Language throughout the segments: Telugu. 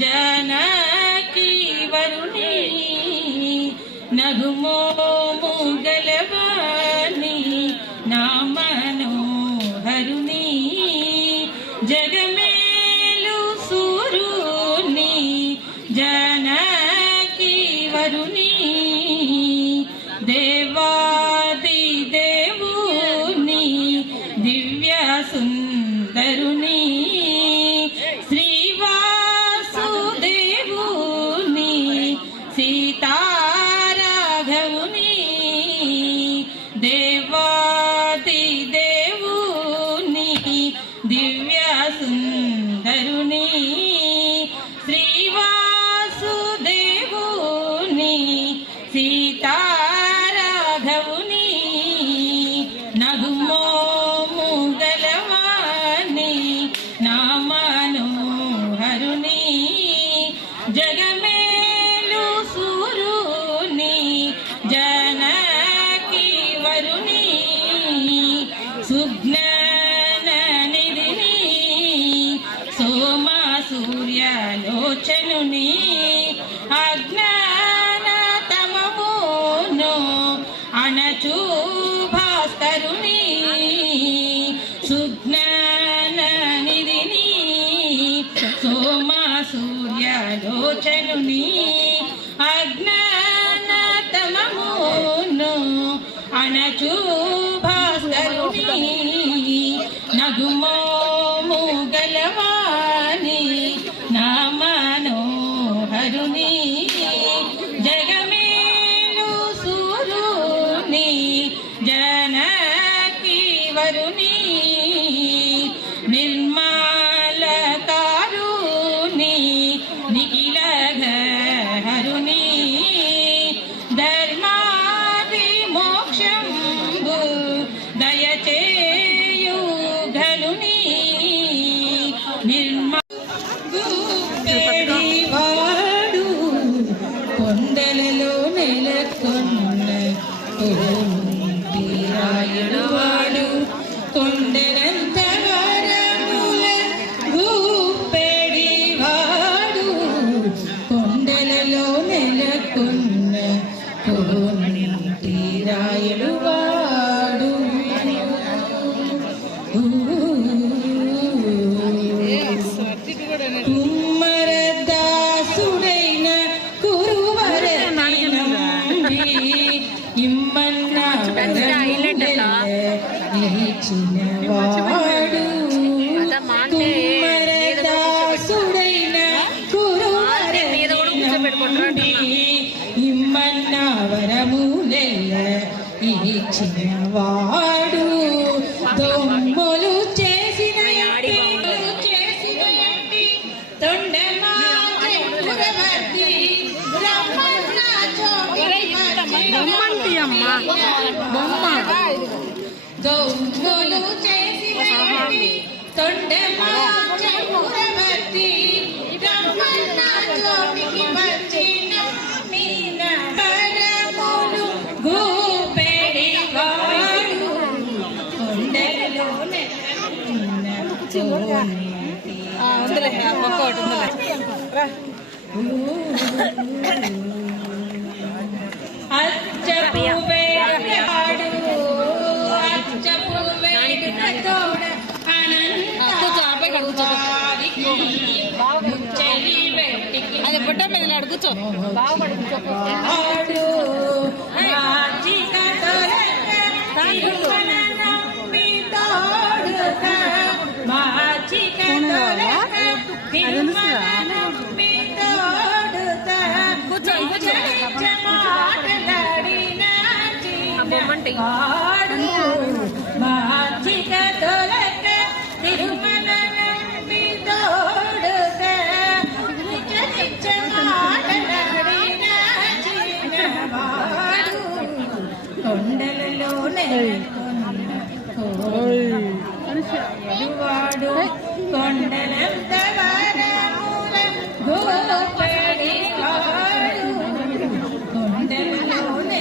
जानकी वरुणी नगुमोमु गलवानी नामनोहरुणी जगमेलु सूरुनी जानकी वरुणी देवादि देवुनी दिव्य सुंदरुनी श्रीवासुदेवुनी सीताराघवुनी देवादि देवुनी दिव्य सुंदरुनी श्रीवासुदेवुनी सीताराघवुनी नगुमोमु गलवानी नामनोहरुनी जगमेलु सूरुनी जानकी वरुणी सुज्ञाननिधिनी सोमा सूर्यालोचनुनी अज्ञानतममुनो अणचु भास्करुनी सुज्ञाननिधिनी सोमा सूर्यालोचनुनी अज्ञानतममुनो अणचु भास्करुनी नगुमोमु गलवानी नामनोहरुनी जगमेलु सूरुनी जानकी वरुणी निर्मलकारुणी निखिलघहरुणी धर्मादिमोक्षंबु दयचेयुघनुनी निर्मलवाडु కొండలలో నెలకొన్న రాయుడువాడు కొండలంత వరముల గూపెడివాడు కొండలలో నెలకొన్న రాయుడువాడు కుమ్మరదాసుడైన కురువర ఇచ్చినవాడు కుమ్మరదాసుడైన కురువర ఇమ్మన్న వరములెల్ల ఇచ్చినవాడు దొమ్మలు చేసిన తొండమాచి బొమ్మంటి అమ్మ బొమ్మ దొంగలు చేసిన తొండమాచి బ్రహ్మన్న చోటికి వచ్చిన మీన పరములు గూపెడివాడు కొండలలోనే అచ్చపువేడు అచ్చపువేడుతోడ అనంతాది వెట్టికి అది బుట్ట మీద అడుగుచో బాగుపడు మాచిక దొరక తిరుమల నమ్మి తోడుక మాచిక దొరక తిరుమల నమ్మి తోడుక మాటలాడిన ఆడు మాచిక దొరక తిరుమల నమ్మి తోడుక మాటలాడిన చిన్నవాడు కొండలలోనే వాడు కొండలంత వరముల గోపడివాడు కొండలలోనే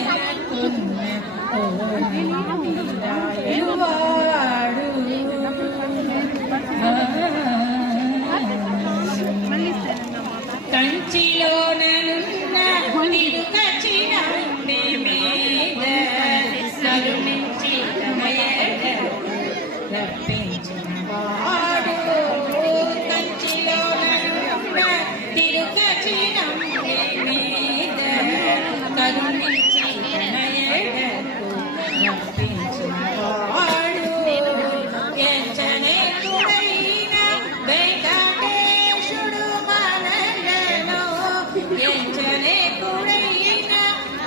ఎంచనే కుడైన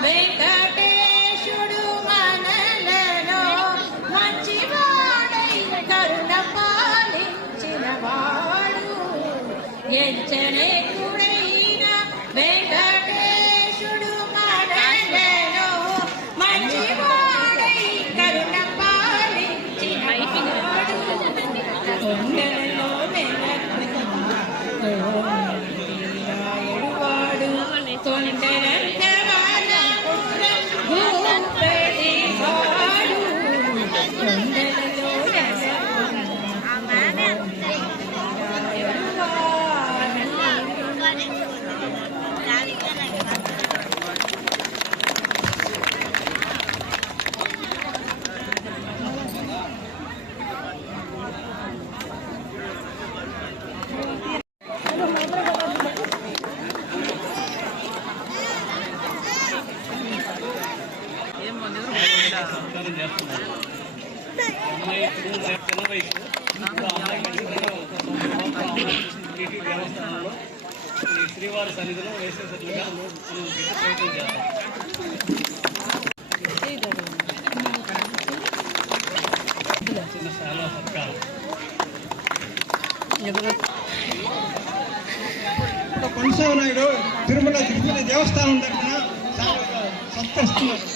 వెంకటేశుడు మనలను మంచివాడై కరుణ పాలించినవాడు. ఎంచనే కుడైన వెంకటేశుడు మనలను మంచివాడై కరుణ పాలించినవాడు. కొండలలో ఎడువాడు తొండరంత భూపడి వాడు. కొండలలో దేవస్థానంలో ఈ శ్రీవారి సన్నిధిలో వేసేటట్లుగా మనం ప్రయత్నం చేస్తాం. చిన్న శాల సత్కారం. కొనసాగ నాయుడు తిరుమల తిరుపతి దేవస్థానం తరఫున సత్కరిస్తున్నారు.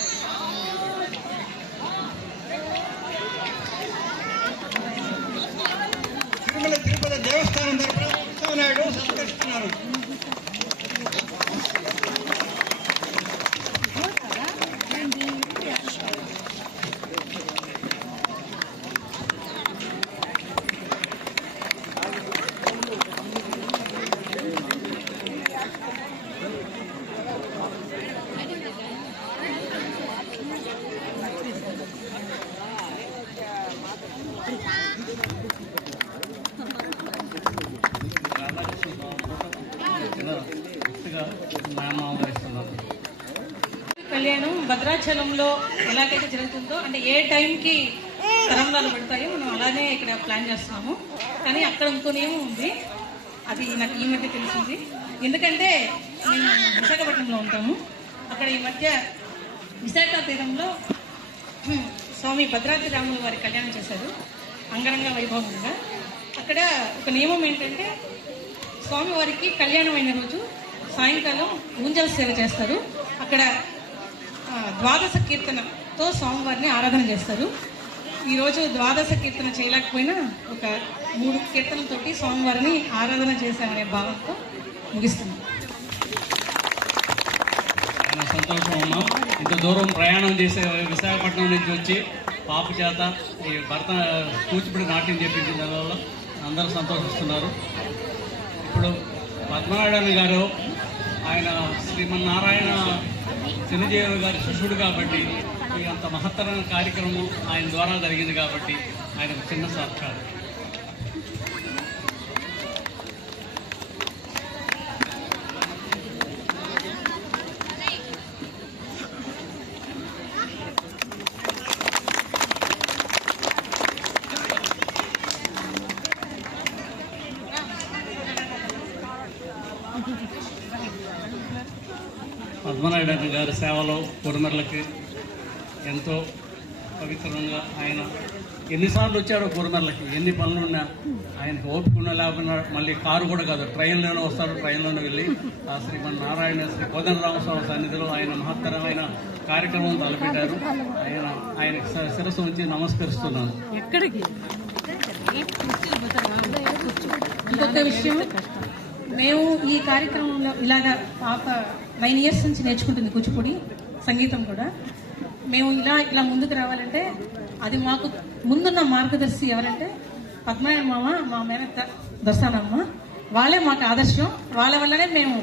తిరుమల తిరుపతి దేవస్థానం తరఫున కొనసాగ నాయుడు సత్కరిస్తున్నారు. కళ్యాణం భద్రాచలంలో ఎలాగైతే జరుగుతుందో, అంటే ఏ టైంకి తరంలాలు పడతాయో మనం అలానే ఇక్కడ ప్లాన్ చేస్తున్నాము. కానీ అక్కడ ఇంకో నియమం ఉంది, అది నాకు ఈ మధ్య తెలిసింది. ఎందుకంటే మేము విశాఖపట్నంలో ఉంటాము. అక్కడ ఈ మధ్య విశాఖ తీరంలో స్వామి భద్రాద్రి రాముల వారి కళ్యాణం చేశారు అంగరంగ వైభవంగా. అక్కడ ఒక నియమం ఏంటంటే స్వామివారికి కళ్యాణం అయిన రోజు సాయంకాలం ఊంజల సేవ చేస్తారు. అక్కడ ద్వాదశ కీర్తనతో స్వామివారిని ఆరాధన చేస్తారు. ఈరోజు ద్వాదశ కీర్తన చేయలేకపోయినా ఒక 3 కీర్తనలతోటి స్వామివారిని ఆరాధన చేశామనే భావంతో ముగిస్తున్నాం. చాలా సంతోషం అమ్మా. ఇంత దూరం ప్రయాణం చేసే విశాఖపట్నం నుంచి వచ్చి పాప చేత ఈ భర్త కూచిపూడి నాట్యం చేపించిన దానివల్ల అందరూ సంతోషిస్తున్నారు. ఇప్పుడు పద్మనారాయణ గారు ఆయన శ్రీమన్నారాయణ శనిదేవుడు గారి శిష్యుడు కాబట్టి ఈ అంత మహత్తరమైన కార్యక్రమం ఆయన ద్వారా జరిగింది కాబట్టి ఆయనకు చిన్న సాక్షాత్. పద్మనారాయణ గారి సేవలో కురుమెర్లకి ఎంతో పవిత్రంగా ఆయన ఎన్నిసార్లు వచ్చారో కురుమెర్లకి, ఎన్ని పనులున్నా ఆయనకు ఓపిక లేకుండా మళ్ళీ కారు కూడా కాదు ట్రైన్లోనే వస్తారు. ట్రైన్లోనే వెళ్ళి ఆ శ్రీమన్నారాయణ శ్రీ కోదండరామస్వామి సన్నిధిలో ఆయన మహత్తరమైన కార్యక్రమం తలపెట్టారు. ఆయనకు శిరస్సు ఉంచి నమస్కరిస్తున్నాను. ఇంకొక విషయం, మేము ఈ కార్యక్రమంలో ఇలాగా పాప 9 years నుంచి నేర్చుకుంటుంది కూచిపూడి సంగీతం కూడా. మేము ఇలా ముందుకు రావాలంటే అది మాకు ముందున్న మార్గదర్శి ఎవరంటే పద్మనాభ మామ, మా మేనత్త దర్శనమ్మ. వాళ్ళే మాకు ఆదర్శం. వాళ్ళ వల్లనే మేము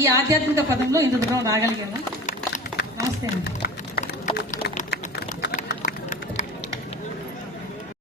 ఈ ఆధ్యాత్మిక పదంలో ఇంత దూరం రాగలిగాము. నమస్తే అండి.